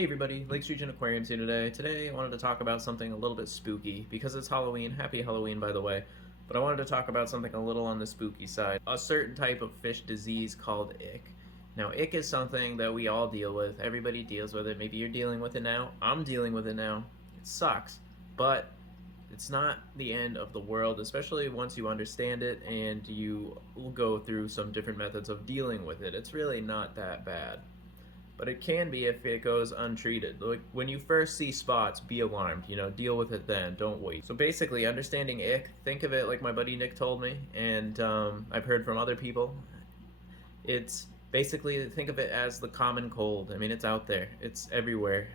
Hey everybody, Lakes Region Aquariums here today. Today I wanted to talk about something a little bit spooky because it's Halloween. Happy Halloween, by the way. But I wanted to talk about something a little on the spooky side. A certain type of fish disease called ick. Now, ick is something that we all deal with. Everybody deals with it. Maybe you're dealing with it now. I'm dealing with it now. It sucks. But it's not the end of the world, especially once you understand it and you will go through some different methods of dealing with it. It's really not that bad, but it can be if it goes untreated. Like when you first see spots, be alarmed, deal with it then, don't wait. So basically, understanding ick, think of it like my buddy Nick told me, and I've heard from other people. It's basically, think of it as the common cold. I mean, it's out there, it's everywhere.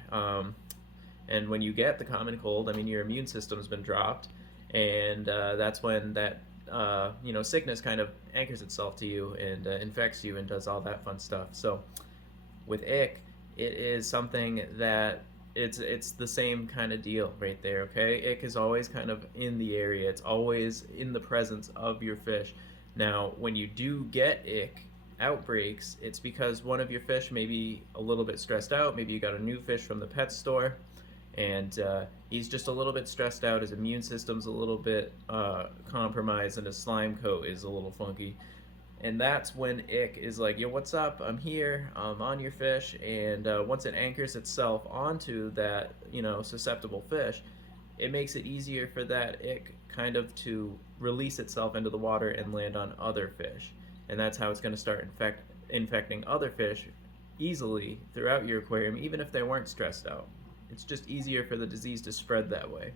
And when you get the common cold, I mean, your immune system's been dropped, and that's when that sickness kind of anchors itself to you and infects you and does all that fun stuff. So with ick, it is something that it's the same kind of deal right there, okay? Ick is always kind of in the area. It's always in the presence of your fish. Now, when you do get ick outbreaks, it's because one of your fish may be a little bit stressed out. Maybe you got a new fish from the pet store, and he's just a little bit stressed out. His immune system's a little bit compromised, and his slime coat is a little funky. And that's when ick is like, yo, what's up? I'm here. I'm on your fish. And once it anchors itself onto that, susceptible fish, it makes it easier for that ick kind of to release itself into the water and land on other fish. And that's how it's going to start infecting other fish easily throughout your aquarium, even if they weren't stressed out. It's just easier for the disease to spread that way.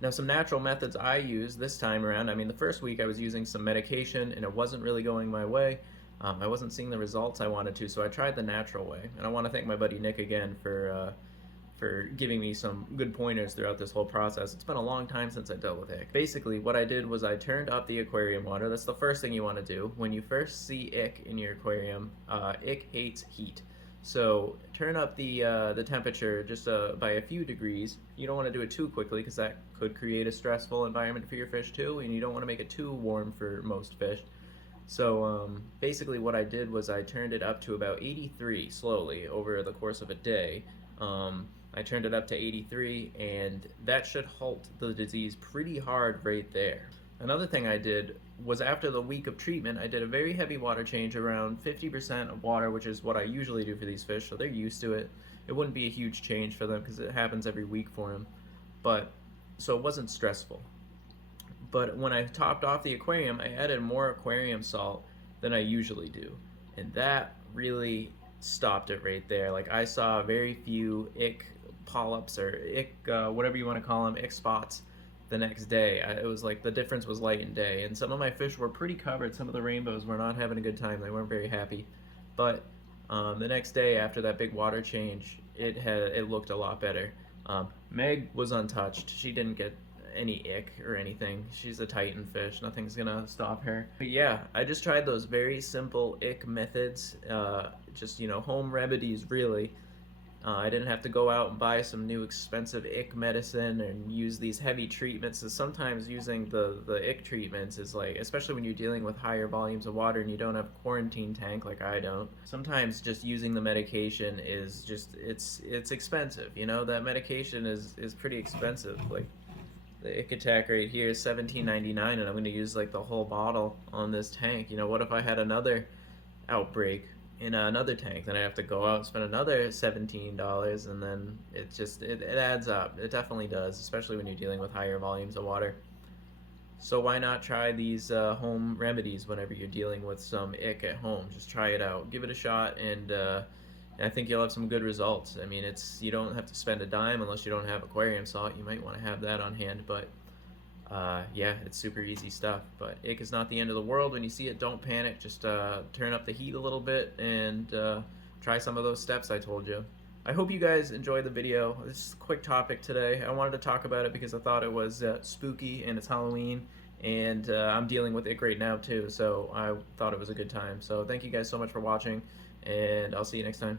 Now, some natural methods I used this time around, I mean, the first week I was using some medication and it wasn't really going my way. I wasn't seeing the results I wanted to, so I tried the natural way. And I want to thank my buddy Nick again for giving me some good pointers throughout this whole process. It's been a long time since I dealt with ick. Basically, what I did was I turned up the aquarium water. That's the first thing you want to do. When you first see ick in your aquarium, ick hates heat. So turn up the temperature just by a few degrees. You don't want to do it too quickly because that could create a stressful environment for your fish too, and you don't want to make it too warm for most fish. So basically what I did was I turned it up to about 83 slowly over the course of a day. I turned it up to 83, and that should halt the disease pretty hard right there. Another thing I did was after the week of treatment, I did a very heavy water change, around 50% of water, which is what I usually do for these fish, so they're used to it. It wouldn't be a huge change for them because it happens every week for them, but so it wasn't stressful. But when I topped off the aquarium, I added more aquarium salt than I usually do, and that really stopped it right there. Like, I saw very few ick polyps or ick, whatever you want to call them, ick spots the next day. It was like the difference was light and day, and some of my fish were pretty covered. Some of the rainbows were not having a good time. They weren't very happy. But the next day after that big water change, it looked a lot better. Meg was untouched. She didn't get any ick or anything. She's a titan fish. Nothing's gonna stop her. But yeah, I just tried those very simple ick methods, just home remedies really. I didn't have to go out and buy some new expensive ick medicine and use these heavy treatments. So sometimes using the ick treatments is like, especially when you're dealing with higher volumes of water and you don't have a quarantine tank like I don't, sometimes just using the medication is just, it's expensive. That medication is pretty expensive. Like the ick attack right here is $17.99, and I'm going to use like the whole bottle on this tank. What if I had another outbreak in another tank? Then I have to go out and spend another $17, and then it adds up. It definitely does, especially when you're dealing with higher volumes of water. So why not try these home remedies whenever you're dealing with some ick at home? Just try it out, give it a shot, and I think you'll have some good results. I mean, you don't have to spend a dime unless you don't have aquarium salt. You might want to have that on hand, but yeah, it's super easy stuff. But ick is not the end of the world. When you see it, don't panic. Just turn up the heat a little bit and try some of those steps I told you. I hope you guys enjoyed the video. This is a quick topic today. I wanted to talk about it because I thought it was spooky and it's Halloween, and I'm dealing with ick right now too, so I thought it was a good time. So thank you guys so much for watching, and I'll see you next time.